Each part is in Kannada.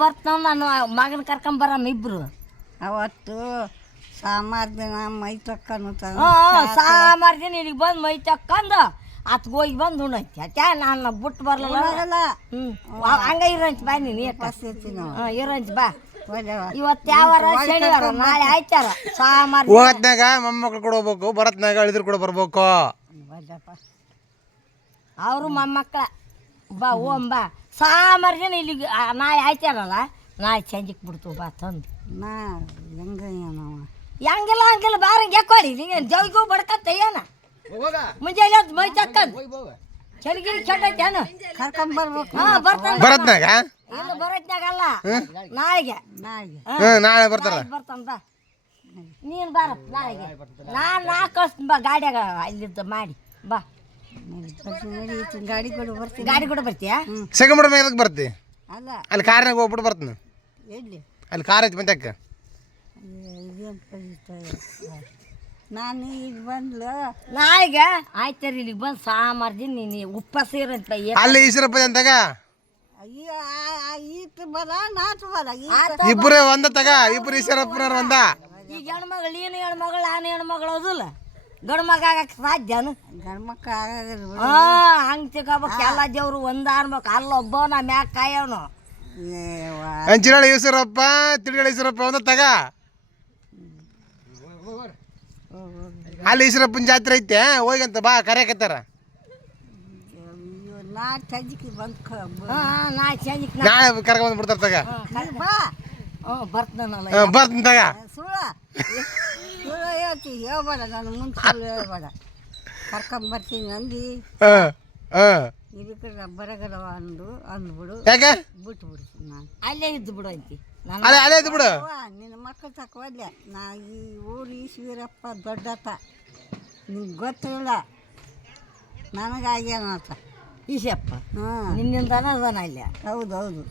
ಬರ್ತಾವ ನಾನು ಮಗನ ಕರ್ಕೊಂಬರಮ್ಮ ಇಬ್ರು. ಅವತ್ತು ಸಾಮಾರ್ ದಿನ ಮೈ ತಕ್ಕನು ಸಾಮಾರ್ ದಿನ ಇಲ್ಲಿಗೆ ಬಂದು ಮೈ ತಕ್ಕಂದು ಅತ್ ಹೋಗಿ ಬಂದು ಉಣ್ಣೈತಿ ಅತ್ಯಾ ನಾನು ಬಿಟ್ಟು ಬರಲ್ಲ ಹಂಗ ಇರಂಚ ಬಾ ನೀನು. ಹಾಂ ಇರಂಚ ಬಾ. ಇವತ್ತು ಯಾವಾರ ಶನಿವಾರ ನಾಳೆ ಆಯ್ತಾರ. ಸಾಮಾರ್ ಹೋಗತ್ನಾಗ ಮೊಮ್ಮಕ್ಳು ಕೂಡ ಹೋಗ್ಬೇಕು ಬರತ್ನಾಗ ಅಳಿದ್ರು ಕೂಡ ಬರ್ಬೇಕು. ಅವರು ಮೊಮ್ಮಕ್ಕಳ ಬಾ ಓಂ ಬಾ. ಸಾಮಾರ್ ದಿನ ಇಲ್ಲಿಗೆ ಆ, ನಾಳೆ ಆಯ್ತಾರಲ್ಲ ನಾಳೆ ಸಂಜೆಗೆ ಬಿಡ್ತು ಬಾ ತಂದು. ನಾ ಹೆಂಗ ಏನವ ಹೆಂಗಿಲ್ಲ ಹಂಗಿಲ್ಲ ಬಾರಂಗೆ ಯಾಕೋಡಿ ನೀನು ಜವಿಗೂ ಬಡ್ಕತ್ತ ಏನ? ಮುಂಜಾನೆ ಎದ್ದು ಮೈ ತಕ್ಕಂದು ಚಳಿಗಿರಿ ಏನು? ಕರ್ಕೊಂಬರ್ಬೇಕು ಹಾಂ ಬರ್ತಾನೆ. ಬರತ್ನಾಗ ಇಲ್ಲ ಬರೋತ್ನಾಗಲ್ಲ ನಾಳೆಗೆ. ನಾಳೆಗೆ. ನಾಳೆ ಬರ್ತಾರ. ಬರ್ತಾನ ಬಾ. ನೀನು ಬಾರ ನಾಳೆಗೆ. ನಾನು ನಾ ಕಳಿಸ್ತೀನಿ ಬಾ ಗಾಡಿಯಾಗ ಅಲ್ಲಿದ್ದ ಮಾಡಿ. ಬಾ. ಗಾಡಿ ಕೊಡು ಬರ್ತೀನಿ ಗಾಡಿ ಕೂಡ ಬರ್ತೀಯಾ? ಸೆಕೆಂಡ್ ಮೇಲೆ ಎದಕ್ಕೆ ಬರ್ತಿ? ಅಲ್ಲ. ಅಲ್ಲಿ ಕಾರ್ನಾಗ ಹೋಗ್ಬಿಟ್ಟು ಬರ್ತೀನಿ. ಎಲ್ಲಿ? ಅಲ್ಲಿ ಕಾರ್ ಐತಿ ಪರಿಸ್ಥಿತಿ ನಾನು ಈಗ ಬಂದ್ಲು. ನಾಳೆಗೆ ಆಯ್ತಾರ ಇಲ್ಲಿಗೆ ಬಂದು ಸಾಮಾರ್ ದಿನ ನೀನು ಉಪವಾಸ ಇರಂತ ಅಲ್ಲಿ ಈಶ್ವರಪ್ಪ ಅಂತಾಗ? ಅಯ್ಯ ಈಟ್ ಬಲ ನಾಟು ಬಲ ಇಬ್ಬರೇ ಒಂದ ತಗ ಇಬ್ಬರು ಈಶ್ವರಪ್ಪನವ್ರು ಒಂದ. ಈಗ ಹೆಣ್ಮಗಳು ನೀನು ಹೆಣ್ಮಗಳು ನಾನು ಹೆಣ್ಮಗಳು ಹೌದಿಲ್ಲ? ಗಂಡು ಮಗ ಆಗಕ್ಕೆ ಸಾಧ್ಯನು ಬಿಡು. ಹಾ ಹಂಗೆ ತಿಳ್ಕೊಬೇಕು. ಎಲ್ಲ ದೇವ್ರು ಒಂದ ಆಡ್ಬೇಕು ಅಲ್ಲ ಒಬ್ಬನ ಮ್ಯಾಗ ಕಾಯವನು. ಅಂಚಿನಾಳ ಈಶ್ವರಪ್ಪ ತಿಳ್ಗಳ ಈಶ್ವರಪ್ಪ ಒಂದ ತಗ. ಅಲ್ಲಿ ಈಶ್ವರಪ್ಪನ ಜಾತ್ರೆ ಐತೆ ಹೋಗಂತ ಬಾ ಕರೆಯಕತ್ತಾರ. ನಾ ಬಂದು ಹಾ ನಾ ಸಂಜಿಕ್ ನಾಳೆ ಕರ್ಕೊಂಡ್ ಬಿಡ್ತಾರ ತಗ. ಬಾ. ಹ್ಞೂ ಬರ್ತಾನಲ್ಲ ಹ್ಞೂ ತಗ. ಸುಳ್ಳ. ಸುಳ್ಳು ಹೇಳ್ತಿ ಹೇಳ್ಬೇಡ ನಾನು ಮುಂದೆ ಸುಳ್ಳು ಹೇಳ್ಬೇಡ ಕರ್ಕೊಂಬರ್ತೀನಿ ಅಂಗಿ ಹಾಂ ಹಾಂ. ಇದಕ್ಕೆ ಬರಗಲವ ಅಂದು ಅಂದ್ಬಿಡು ಯಾಕೆ? ಬಿಟ್ಟು ಬಿಡ್ತೀನಿ ನಾನು ಅಲ್ಲೇ ಇದ್ದು ಬಿಡು ಅಂತಿ. ನಾನು ಅಲ್ಲೇ ಅಲ್ಲೇ ಇದ್ದು ಬಿಡು. ನಿನ್ನ ಮಕ್ಕಳು ತಕೊಲ್ಲೆ ನಾ ಈ ಊರು ಈಶ್ವರಪ್ಪ ದೊಡ್ಡತ್ತ ನಿಂಗೆ ಗೊತ್ತಿಲ್ಲ. ನನಗಾಗ್ಯಾನ ಆತ ಈಶಪ್ಪ? ಹಾಂ. ನಿನ್ನಿಂದನ ಅದಾನ ಇಲ್ಲ? ಹೌದು ಹೌದು.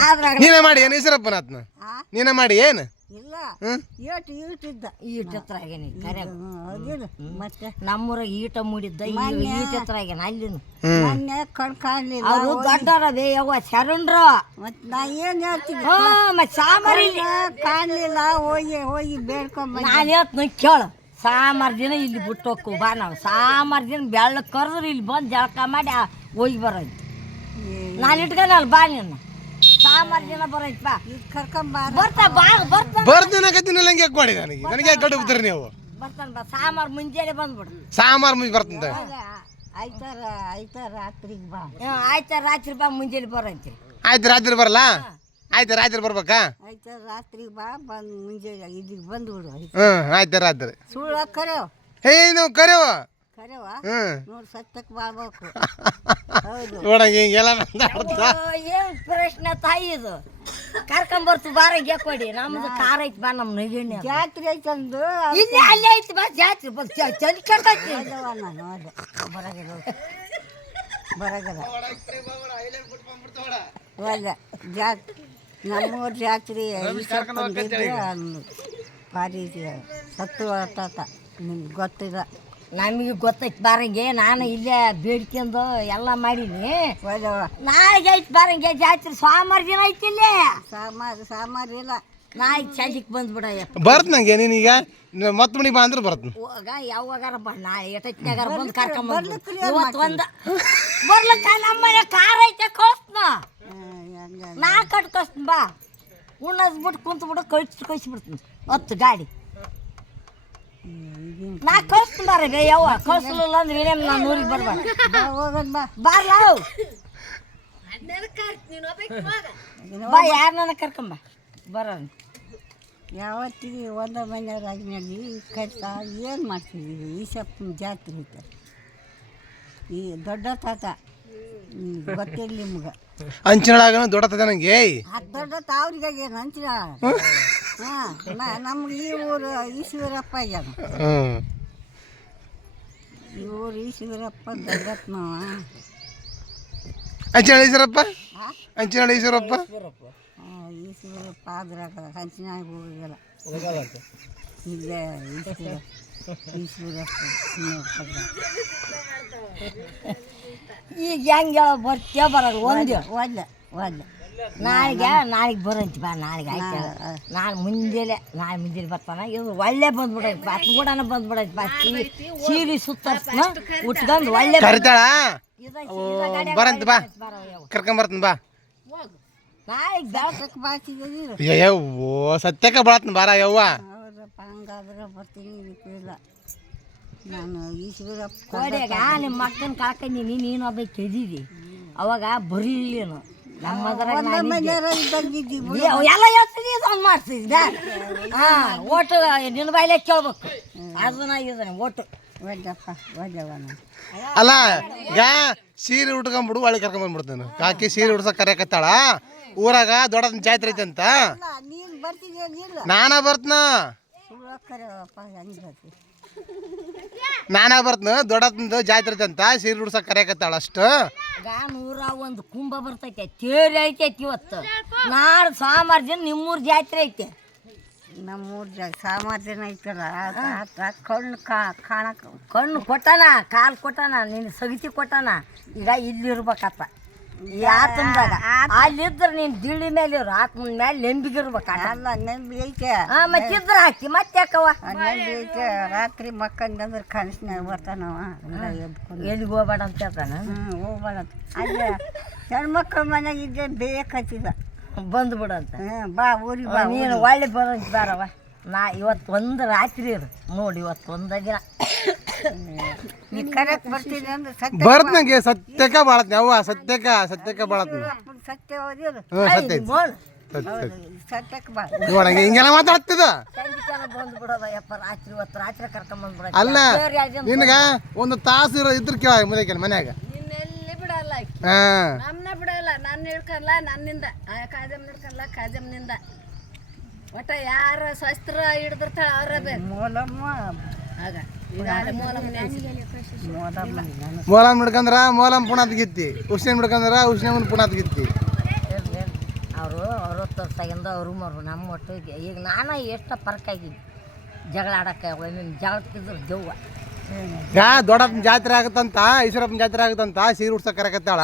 ಆದ್ರೆ ನೀನೇ ಮಾಡಿ ಏನು ಈಶ್ವರಪ್ಪನ ಆತ್ನ? ಆ? ನೀನೇ ಮಾಡಿ ಏನು? ಇಲ್ಲ. ಹ್ಞೂ ಈಟ್ ಈಟಿದ್ದ ಈಟ್ ಹತ್ರ ಆಗ್ಯಾನ ಕರೆ ಮತ್ತೆ? ನಮ್ಮೂರಾಗ ಈಟ ಮೂಡಿದ್ದ ಈಟ ಹತ್ರ ಆಗ್ಯಾನ ಅಲ್ಲಿನ. ಮೊನ್ನೆ ಕಣ್ ಕಾಣಲಿಲ್ಲ. ಅವರು ದೊಡ್ಡರ ಬೇ ಯವ್ವ ಶರಣರು. ಮತ್ತೆ ನಾ ಏನು ಹೇಳ್ತೀನಿ? ಹಾ ಮತ್ತೆ ಸಾಮಾರಿ. ಕಾಣಲಿಲ್ಲ ಹೋಗಿ ಹೋಗಿ ಬೇಡ್ಕೊಂಬ ನಾನು ಹೇಳ್ತೀನಿ ಕೇಳು. ಸಾಮಾರ್ ದಿನ ಇಲ್ಲಿ ಬಿಟ್ಟು ಹೋಗ್ಕು ಬಾ ನಾವು. ಸಾಮಾರ್ ದಿನ ಬೆಳ್ಳ ಕರೆದ್ರೆ ಇಲ್ಲಿ ಬಂದು ಜಳಕ ಮಾಡಿ ಹೋಗಿ ಬರೋದು. ನಾನು ಇಟ್ಕೊಂಡಲ್ಲ ಬಾ ನೀನು ಸಾಮಾರ್ ದಿನ ಬರೋಯ್ತು ಬಾ ಈಗ ಕರ್ಕೊಂಬಾರ ಬರ್ತಾ ಬಾ. ಬರ್ತಾನ ಬರ್ತೀನಿ ಕತ್ತೀನಿ ನಂಗೆ ಯಾಕೆ ಮಾಡಿ ನನಗೆ ನನಗೆ ಯಾಕೆ ಗಡ್ಡು ಬಿಡ್ತೀರಿ ನೀವು? ಬರ್ತಾನ ಬಾ. ಸಾಮಾರ್ ಮುಂಜಾನೆ ಬಂದ್ಬಿಡು. ಸಾಮಾರು ಮುಂಜಿ ಬರ್ತೀನಿ ತಗ ಆಯ್ತಾರ ಆಯ್ತಾರ ರಾತ್ರಿಗೆ ಬಾ. ಹ್ಞೂ ಆಯ್ತಾ ರಾತ್ರಿ ಬಾ ಮುಂಜಾನೆ ಬರಂತೆ. ಆಯ್ತು ರಾತ್ರಿ ಬರಲ್ಲ ಆಯ್ತು ರಾತ್ರಿ ಬರ್ಬೇಕಾ? ಆಯ್ತಾರ ರಾತ್ರಿಗೆ ಬಾ ಬಂದು ಮುಂಜಾನೆ ಇಲ್ಲಿಗೆ ಬಂದ್ಬಿಡು. ಹ್ಞೂ ಆಯ್ತು ರಾತ್ರಿ. ಸುಳ್ಳು ಕರೆಯೋ ಹೇ ನೀವು ಕರೆವ ಕರೆವ? ನೋಡಿ ಸತ್ತಕ್ಕೆ ಬಾಳ್ಬೇಕು ಹೌದು. ನೋಡಂಗೆ ಹಿಂಗೆಲ್ಲ ಏನು ಪ್ರಶ್ನೆ ತಾಯಿ ಇದು? ಕರ್ಕೊಂಬರ್ತು ಬಾರ ಕೊಡಿ. ನಮ್ದು ಕಾರ್ ಐತಿ ಬಾ ನಮ್ಮ ನಗಿಣ್ಣೆ ಜಾತ್ರೆ ಐತಂದು ಇಲ್ಲಿ ಅಲ್ಲೇ ಐತಿ ಬಾ ಜಾತ್ರೆ. ಕೆಡ್ತೈತಿ ಅದವ ನಾನು ಅದ ಬರಗದ ಬರಗದ ಒಳ್ಳ ಜಾತ್ ನಮ್ಮೂರ ಜಾತ್ರೆ ಭಾರಿ ಸತ್ತು ನಿಮ್ಗೆ ಗೊತ್ತಿಲ್ಲ. ನಮಗೆ ಗೊತ್ತೈತೆ ಬಾರಂಗೆ ನಾನು ಇಲ್ಲೇ ಬೇಡ್ಕೊಂಡು ಎಲ್ಲ ಮಾಡೀನಿ. ನಾಳೆಗೆ ಐತೆ ಬಾರಂಗೆ ಜಾತ್ರೆ ಸೋಮವಾರ ದಿನ ಐತಿ ಇಲ್ಲೇ. ಸೋಮವಾರ ಸೋಮವಾರ ಇಲ್ಲ. ನಾಯಿ ಚಳಿಗೆ ಬಂದ್ಬಿಡಯ್ಯ. ಬರ್ತ್ ನಂಗೆ ನೀನೀಗ? ಮತ್ತೆ ಮನೆಗೆ ಬಾ ಅಂದ್ರೆ ಬರ್ತೀನಿ ಹೋಗ ಯಾವಾಗಾರ ಬಾ. ನಾಳೆ ಎಷ್ಟೊತ್ತಿನಾಗಾರ ಬಂದು ಕರ್ಕೊಂಬಂದು ಇವತ್ತು ಒಂದು ಬರ್ಲಿಕ್ಕ ನಮ್ಮನೆ ಕಾರ್ ಐತೆ ಕಳಿಸ್ನ ಹಂಗ ನಾ ಕಟ್ ಕಳಿಸ್ತೀನಿ ಬಾ. ಉಣ್ಣದ್ ಬಿಟ್ಟು ಕುಂತು ಕಳ್ಸಿ ಕಳ್ಸಿ ಕಳಿಸ್ಬಿಡ್ತೀನಿ ಹತ್ತು ಗಾಡಿ. ನಾ ಕಳಿಸ್ತೀನಿ ಬಾರ ಬೇ ಯವ್ವ ಕಳಿಸ್ಲಿಲ್ಲ ಅಂದ್ರೆ ಏನೇನು ನಾನು ಊರಿಗೆ ಬರ್ಬಾರ ಬಾ ಹೋಗೋಣ ಬಾ. ಬಾರ್ಲ? ಬಾ ಯಾರನ್ನ ಕರ್ಕೊಂಬ ಬರೋಣ ಯಾವತ್ತಿಗೆ ಒಂದ ಮನೆಯವರಾಗಿನಲ್ಲಿ ಕರಿತಾ ಏನು ಮಾಡ್ತಿದ್ದೀವಿ ಈಸಪ್ಪನ ಜಾತ್ರೆ ಐತೆ. ಈ ದೊಡ್ಡ ತಾತ. ಗೊತ್ತಿರಲಿ ಗೊತ್ತಿಲ್ಲ ನಿಮ್ಗೆ. ಅಂಚಿನೊಳಗ ದೊಡ್ಡ ತಾತ ನಂಗೆ? ಏಯ್. ಅದು ದೊಡ್ಡ ಏನು ಹಾಂ ನಮ್ಗೆ ಈ ಊರು ಈಶ್ವರಪ್ಪ ಆಗ್ಯಾನ. ಹ್ಞೂ ಈ ಊರು ಈಶ್ವರಪ್ಪ ದೊಡ್ಡತ್ನವ ಅಂಚಿನಾಳ ಈಶ್ವರಪ್ಪ? ಆ? ಅಂಚಿನಾಳ ಈಶ್ವರಪ್ಪ? ಆ, ಈಶ್ವರಪ್ಪ ಅದ್ರಾಗ ಹಂಚಿನಾಗ ಹೋಗಿಲ್ಲ ಇಲ್ಲೇ ಈಶ್ವರ ಈಶ್ವರಪ್ಪ ಇನ್ನೊಬ್ಬ. ಈಗ ಹೆಂಗೆ ಬರ್ತೀಯ ಬರೋದು ಒಂದು ಒಳ್ಳೆ ಒಳ್ಳೆ ನಾಳೆಗೆ ನಾಳೆಗೆ ಬರಂತಿ ಬಾ ನಾಳೆಗೆ ಆಯ್ತು ನಾನು ಮುಂಜಾನೆ ನಾಳೆ ಮುಂಜಾನೆ ಬರ್ತಾನ. ಇವ್ರು ಒಳ್ಳೆ ಬಂದ್ಬಿಡೈತಿ ಬಾ ಕೂಡನ ಕೂಡ ಬಂದ್ಬಿಡೈತಿ ಬಾ ಸೀರೆ ಸುತ್ತ ಸುತ್ತರ್ಸ್ನ ಉಟ್ಕೊಂಡು ಒಳ್ಳೆ ಕರಿತಾಳ? ಬರಂತ ಬಾ. ಕರ್ಕೊಂಬರ್ತನ ಬಾ ನಾಳೆಗೆ ದಾಸಕ್ಕೆ ಬಾಚಿದ್ದೀರು ಯವ್ವೋ ಸತ್ಯಕ್ಕೆ ಬರತ್ನ ಬಾರ ಯವ್ವ. ಹೌದಪ್ಪ ಹಂಗಾದ್ರೆ ಬರ್ತೀನಿ ಇಲ್ಲ ನಾನು ಈಶ್ವರಪ್ಪ ಕೋಡ್ಯಾಗ ನಿಮ್ಮ ಮಕ್ಕನ ಕಾಕಂದಿ ನೀನು ಒಬ್ಬ ಕೆದಿದಿ. ಅವಾಗ ಬರಲಿಲ್ಲೇನು ಎಲ್ಲ ಮಾಡ್ತಿದ್ದ. ಹಾಂ ಓಟು ನಿನ್ನ ಬಾಯಿಲೆ ಕೇಳ್ಬೇಕು. ಅದನ್ನ ಇದನ್ನ ಓಟು. ಅಲ್ಲ ಈಗ ಸೀರೆ ಉಟ್ಕೊಂಡ್ಬಿಡು ಒಳಗೆ ಕರ್ಕೊಂಬಂದ್ಬಿಡ್ತಾನೆ ಕಾಕಿ ಸೀರೆ ಉಡ್ಸಕ್ ಕರೆಯಕತ್ತಾಳ? ಊರಾಗ ದೊಡ್ಡ ಜಾತ್ರೆ ಐತೆ ಅಂತ? ನೀನು ನಾನಾ ಬರ್ತನ? ಸುಳ್ಳು ಕರೆಯಪ್ಪ ಹೆಂಗತಿ ನಾನಾ ಬರ್ತನ ದೊಡ್ಡದಂದು ಜಾತ್ರೆ ಅಂತ ಸೀರೆ ಉಡ್ಸಕ್ ಕರೆಯಕತ್ತಾಳ ಅಷ್ಟು. ನೂರ ಒಂದು ಕುಂಭ ಬರ್ತೈತೆ ತೇರಿ ಐತೈತಿ ಇವತ್ತು. ನಾಳೆ ಸೋಮವಾರ ದಿನ ನಿಮ್ಮೂರ ಜಾತ್ರೆ ಐತೆ. ನಮ್ಮೂರ ಜಾಗ ಸಾಮರ್ಥ್ಯನ ಐತಲ್ಲ ಆತ ಕಣ್ಣು ಕಾ ಕಾಣಕ್ಕೆ ಕಣ್ಣು ಕೊಟ್ಟಾನ ಕಾಲು ಕೊಟ್ಟಾನ ನಿನ್ನ ಸಗತಿ ಕೊಟ್ಟಾನ ಈಗ ಇಲ್ಲಿ ಆತಂದಾಗ ಅಲ್ಲಿದ್ರೆ ನೀನು ದಿಳ್ಳಿ ಮೇಲೆ ರಾತ್ ಆತನ ಮೇಲೆ ನೆಂಬಿಗಿರ್ಬೇಕ ಅಲ್ಲ ನೆಂಬಿ ಐತೆ ಮತ್ತೆ ಮತ್ತಿದ್ರೆ ಹಾಕಿ ಮತ್ತೆ ಯಾಕವ ನೆಂಬಿ ಐತೆ ರಾತ್ರಿ ಮಕ್ಕಂಗಂದ್ರೆ ಕನಸಿನಾಗ ಬರ್ತಾನವ. ಎಲ್ಲಿಗೆ ಹೋಗ್ಬೇಡ ಅಂತ ಹೇಳ್ತಾನ? ಹ್ಞೂ ಹೋಗ್ಬೇಡ ಅಲ್ಲೇ ಹೆಣ್ಮಕ್ಳ ಮನೆಯಾಗ ಇದ್ದೆ ಬೇಕತ್ತಿದ ಬಂದು ಬಿಡಂತ ಬಾ ಊರಿಗೆ ಬಾ ನೀನು ಒಳ್ಳೆ ಬರೋ ಬಾರವ ನಾ ಇವತ್ತು ಒಂದು ರಾತ್ರಿ ಇರು. ನೋಡಿ ಇವತ್ತು ಒಂದು ದಿನ ನೀ ಕರೆಕ್ಟ್ ಬರ್ತೀನಿ ಅಂದ್ರೆ ಸತ್ಯ ಬರ್ತನಂಗೆ ಸತ್ಯಕ್ಕೆ ಬಾಳತ್ನಿ. ಅವ್ವ ಸತ್ಯಕ್ಕ ಸತ್ಯಕ್ಕೆ ಬಾಳತ್ನಿ. ಅಪ್ಪನ ಸತ್ಯ ಓದಿರು ಹ್ಞೂ ಸತ್ಯ ಐತಿ. ಬೋಲ್. ಸತ್ಯ ಐತಿ. ಸತ್ಯಕ್ಕೆ ಬಾ. ನೋಡ ಹಿಂಗೆಲ್ಲ ಮಾತಾಡ್ತಿದ ಸಂಜಿತನ ಬಂದು ಬಿಡೋದ ಯಪ್ಪ ರಾತ್ರಿ ಇವತ್ತು ರಾತ್ರಿ ಕರ್ಕೊಂಬಂದು ಅಲ್ಲ ನಿನಗ ಒಂದು ತಾಸು ಇರೋ ಇದ್ರ ಕೇಳ ಮುಂದೆ ಮನ್ಯಾಗ. ನಿನ್ನೆಲ್ಲಿ ಬಿಡಲ್ಲ ಆಕಿ. ಹಾ. ನಮ್ನ ಬಿಡಲ್ಲ ನನ್ನ ಹಿಡ್ಕಲ್ಲ ನನ್ನಿಂದ. ಆ ಕಾಜಮ್ ಹಿಡ್ಕಲ್ಲ ಕಾಜಮ್ನಿಂದ ಒಟ್ಟ ಯಾರ ಶಸ್ತ್ರ ಹಿಡ್ದಿರ್ತಾಳ ಅವ್ರ ಬೇಕು. ಮೂಲಮ್ಮ. ಆಗ. ಈಗ ಅಲ್ಲಿ ಮೂಲಮ್ಮ ನೆನ್ಸಿ. ಮೋಲಂ ಹಿಡ್ಕಂದ್ರ ಮೋಲಂ ಪುಣಾತ್ ಗಿತ್ತಿ. ಉಷ್ಣ ಹಿಡ್ಕಂದ್ರ ಉಷ್ಣಮನ್ ಪುಣಾತ್ ಗಿತ್ತಿ. ಅವರು ಅರವತ್ತು ವರ್ಷದಿಂದ ಅವರು ಮರು ನಮ್ಮ ಒಟ್ಟು ಈಗ ನಾನು ಎಷ್ಟು ಪರ್ಕ್ ಆಗಿದ್ದೆ ಜಗಳ ಆಡಕ್ಕೆ ಒಮ್ಮೆ ಜಗಳಕ್ಕಿದ್ರು ದೆವ್ವ. ಯಾ ದೊಡ್ಡಪ್ಪನ ಜಾತ್ರೆ ಆಗುತ್ತಂತ ಈಶ್ವರಪ್ಪನ ಜಾತ್ರೆ ಆಗುತ್ತಂತ ಸೀರೆ ಉಡ್ಸಕ್ಕೆ ಕರೆಕತ್ತಾಳ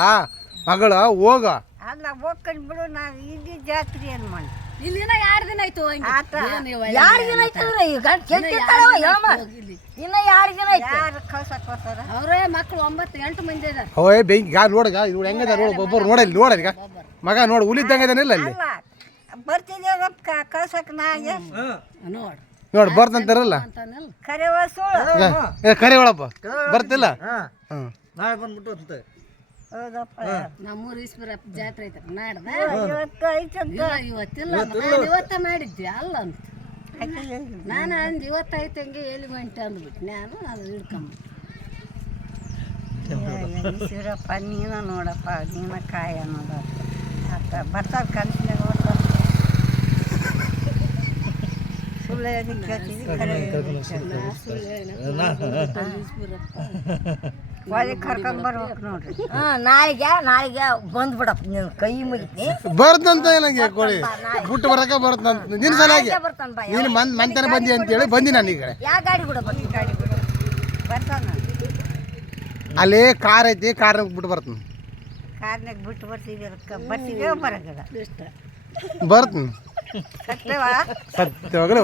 ಮಗಳು ಹೋಗ. ಅಲ್ಲ ಹೋಗ್ಕೊಂಡು ಬಿಡು ನಾವು ಇಲ್ಲಿ ಜಾತ್ರೆ ಏನು ಮಾಡಿ ಇಲ್ಲಿನ ಎರಡು ದಿನ ಆಯ್ತು ಹಂಗೆ ಆತ. ಯಾರು ದಿನ ಹೇಳಮ್ಮ. ಇನ್ನ ಯಾರು ದಿನ ಆಯ್ತು? ಯಾರು ಕಳ್ಸಕ್ ಬರ್ತಾರ? ಅವರೇ ಮಕ್ಕಳು ಒಂಬತ್ತು ಎಂಟು ಮಂದಿ ಇದಾರೆ. ಓಯ್ ಬೆಂಕಿ ಗಾ ನೋಡಗ ಇವ್ರು ಹೆಂಗದ ನೋಡು ಒಬ್ಬರು ನೋಡಲ್ಲಿ ನೋಡಲ್ಲಿ ಈಗ. ಮಗ ನೋಡು ಹುಲಿದ್ದಂಗೆ ಇದಾನಿಲ್ಲ ಅಲ್ಲಿ? ಬರ್ತಿದ್ದೇವಪ್ಪ ಕಳ್ಸಕ್ ನಾ ನೋಡ್. ನೋಡು ಬರ್ತಂತಾರಲ್ಲ ಕರೆ ಕರಿ ಒಳಪ್ಪ ಬರ್ತಿಲ್ಲ? ಹ್ಞೂ ಹೌದಪ್ಪ. ನಮ್ಮೂರು ಈಶ್ವರಪ್ಪ ಜಾತ್ರೆ ಐತಪ್ಪ ನಾಡ್ದ? ಇವತ್ತು ಐತಂತ ಇಲ್ಲ ಇವತ್ತಿಲ್ಲ ನಾನು ಇವತ್ತ ಮಾಡಿದ್ದೆ ಅಲ್ಲ ಅಂತ. ನಾನು ಅಂದ್ ಇವತ್ತೈತೆ ಹಂಗೆ ಎಲ್ಲಿ ಗಂಟೆ ಅಂದ್ಬಿಟ್ಟು ನಾನು ಅದು ಹಿಡ್ಕೊಂಬ ಈಶ್ವರಪ್ಪ ನೀನ ನೋಡಪ್ಪ ನೀನ ಕಾಯ ಅನ್ನೋದ ಬರ್ತಾರೆ ಬರ್ತಾರ ಕನಸಿನಾಗ ಬರ್ತಾರ ಸುಳ್ಳು ಹೇಳಿ ಬರ್ಬೇಕು ನೋಡ್ರಿ. ಹಾಂ ನಾಳೆಗೆ ನಾಳೆಗೆ ಬಂದ್ಬಿಡಪ್ಪ ನೀನು ಕೈ ಮುಗಿತೀನಿ ಬರ್ತಂತ ಕೋಳಿ ಬಿಟ್ಟು ಬರಕ ಬರ್ತಂತ ನಿನ್ನ ಸಲಾಗಿ ಬರ್ತಾನೆ ಬಾ ನೀನು ಮನ್ ಮಂತನ ಬಂದಿ ಅಂತೇಳಿ ಬಂದಿ ನಾನು ಈ ಕಡೆ. ಯಾವ ಗಾಡಿ ಕೂಡ ಬರ್ತೀನಿ ಗಾಡಿ ಬಿಡು ಬರ್ತಾನ. ಅಲ್ಲಿ ಕಾರ್ ಐತಿ ಕಾರ್ ಬಿಟ್ಟು ಬರ್ತೀನಿ. ಕಾರ್ನಾಗ ಬಿಟ್ಟು ಇಷ್ಟ ಬರ್ತೀನಿ. ಸತ್ಯವಾಗಲೇ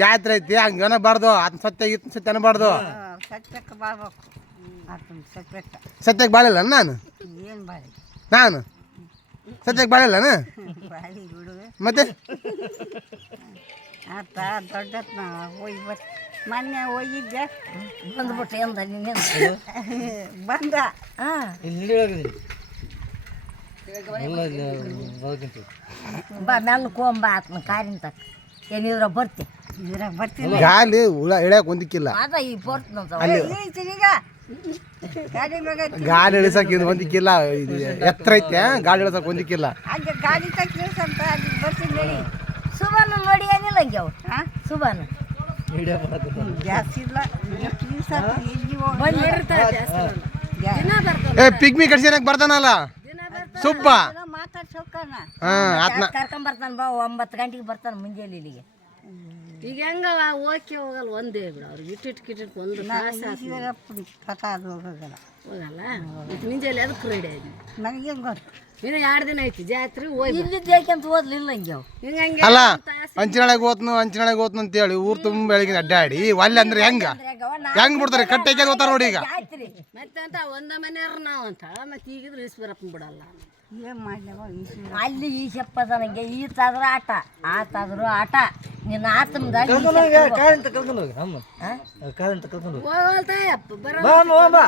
ಜಾತ್ರೆ ಐತಿ ಹಂಗೆ ಅನ್ನಬಾರ್ದು ಆತನ ಸತ್ಯ ಸತ್ಯನ ಸತ್ಯ ಅನ್ನಬಾರ್ದು ಸತ್ಯಕ್ಕೆ ಬಾಳ್ಬೇಕು. ಆತನ ಸತ್ಯಕ್ಕೆ. ಸತ್ಯಕ್ಕೆ ಬಾಳಿಲ್ಲ ನಾನು? ಏನು ಬಾಳಿ? ನಾನು? ಸತ್ಯಕ್ಕೆ ಬಾಳಿಲ್ಲನ ಬಾಳಿ ಬಿಡು. ಮತ್ತೆ? ಆತ ದೊಡ್ಡತ್ನ ಹೋಗಿ ಬರ್ ಮೊನ್ನೆ ಹೋಗಿದ್ದೆ. ಬಂದ್ಬಿಟ್ಟು ಎಂದ ನೀನು ಬಂದ. ಹಾಂ. ಬಾ ಮೆಲ್ಲಕ್ಕೆ ಹೋಗ್ಬಾ ಆತನ ಕಾರಿನ ತಕ್ಕ. ಏನಿದ್ರ ಬರ್ತಿ. ಗಾಲಿ ಹುಳ ಇಳ್ಯಾಕ ಹೊಂದಿಕ್ಕಿಲ್ಲ ಗಾಲಿ. ಗಾಳಿ ಇಳಿಸಕ್ ಇದು ಹೊಂದಿಕ್ಕಿಲ್ಲ ಇದು ಎತ್ತರ ಐತೆ ಗಾಳಿ ಇಳಿಸಕ್ ಹೊಂದಿಕ್ಕಿಲ್ಲ ಸುಬಾನು ನಡಿ. ಸುಬಾನ ನೋಡಿ ಏನಿಲ್ಲ ಹಂಗೆ ಅವು ಸುಬಾನು ಏ ಪಿಗ್ಮಿ ಕಡ್ಸಿನಕ್ ಬರ್ತಾನಲ್ಲ? ಸುಬ್ಬ. ಮಾತಾಡ್ಸೋಕನ. ಹಾ ಕರ್ಕೊಂಡ್ ಬರ್ತಾನ ಬಾ ಒಂಬತ್ತು ಗಂಟೆಗೆ ಬರ್ತಾನ ಮುಂಜಾನೆ ಇಲ್ಲಿಗೆ. ಈಗ ಹೆಂಗ ಓಕೆ ಹೋಗಲ್ಲ ಒಂದೇ ಬಿಡು. ಅವ್ರಿಗೆ ಇಟ್ಟಿಟ್ಟು ಕಿಟ್ಟಿಟ್ಟು ಒಂದು ತಾಸು ಆತು. ಈಶ್ವರಪ್ಪನ ಕಥ ಅದು ಹೋಗಲ್ಲ. ಹೋಗಲ್ಲ? ಮತ್ತೆ ಮುಂಜಾನೆ ಅದಕ್ಕೆ ರೆಡಿ ಆಯ್ತು ನನಗೇನು ಗೊತ್ತು? ಇನ್ನು ಎರಡು ದಿನ ಐತಿ ಜಾತ್ರೆ ಹೋಗಿ ಇಲ್ಲಿ ಓದ್ಲಿಲ್ಲ ಹಂಗೆ ಅವು. ಹಿಂಗೆ ಹಂಗೆ ಅಲ್ಲ ಅಂಚಿನಾಳೆಗೆ ಹೋತ್ನು ಅಂಚಿನಾಳೆಗೆ ಅಂತ ಹೇಳಿ ಊರು ತುಂಬ ಬೆಳಗ್ಗೆ ಅಡ್ಡಾಡಿ. ಒಲ್ಲೆ ಅಂದ್ರೆ ಹೆಂಗ? ಹೆಂಗ್ ಬಿಡ್ತಾರೆ? ಕಟ್ಟೆಗೆ ಓದ್ತಾರ ನೋಡಿ ಈಗ. ಮತ್ತೆ ಅಂತ ಒಂದ ಮನೆಯವ್ರು ನಾವು ಅಂತ. ಮತ್ತೆ ಈಗಿದ್ರೆ ಈಶ್ವರಪ್ಪನ ಬಿಡಲ್ಲ. ಏನು ಮಾಡ್ಲೇವ ಈಶ್ವರ ಅಲ್ಲಿ ಈ ಶಪ್ಪದ ನನಗೆ ಈತಾದ್ರೂ ಆಟ ಆತಾದ್ರೂ ಆಟ. ನಿನ್ನ ಕಾರಂತ ಕರ್ಕೊಂಡು ಹೋಗಿ ಅಮ್ಮ ಕಾರಂತ ಕರ್ಕೊಂಡು ಹೋಗಿ. ಹೋಗಲ್ತಾಯಪ್ಪ ಬರೋ ಬಾ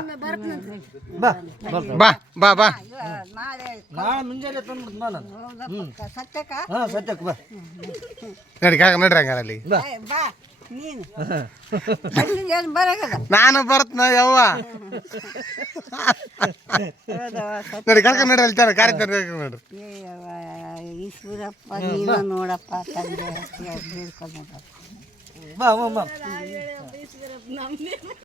ಬಾ ಬಾ. ಬಾ ಬಾ ಬಾ ನಾಳೆ ನಾಳೆ ಮುಂಜಾನೆ ತಂದ್ಬಿಟ್ಟು ನಾನು ಸತ್ಯಕ್ಕ? ಹಾ ಸತ್ಯಕ್ಕೆ ಬಾ. ನಡಿ ಕಾಕ ನಡ್ರಿ ಹಂಗಾರೆ ಅಲ್ಲಿ ಬಾ. ನೀನು. ಏನು ಬರೋಗದ? ನಾನು ಬರ್ತನ ಯವ್ವ? ನಡಿ ಕಾಕ ನಡ್ರಿ ಅಲ್ಲಿ ಕಾರ್ಯ ಕಾರಿ ಏ ಯವ್ವ, ಈಶ್ವರಪ್ಪ ನೀನು ನೋಡಪ್ಪ ತಂದೆ ಬಾ ಬಾ ಬಾ. ಈಶ್ವರಪ್ಪ ನಮ್ಗೆ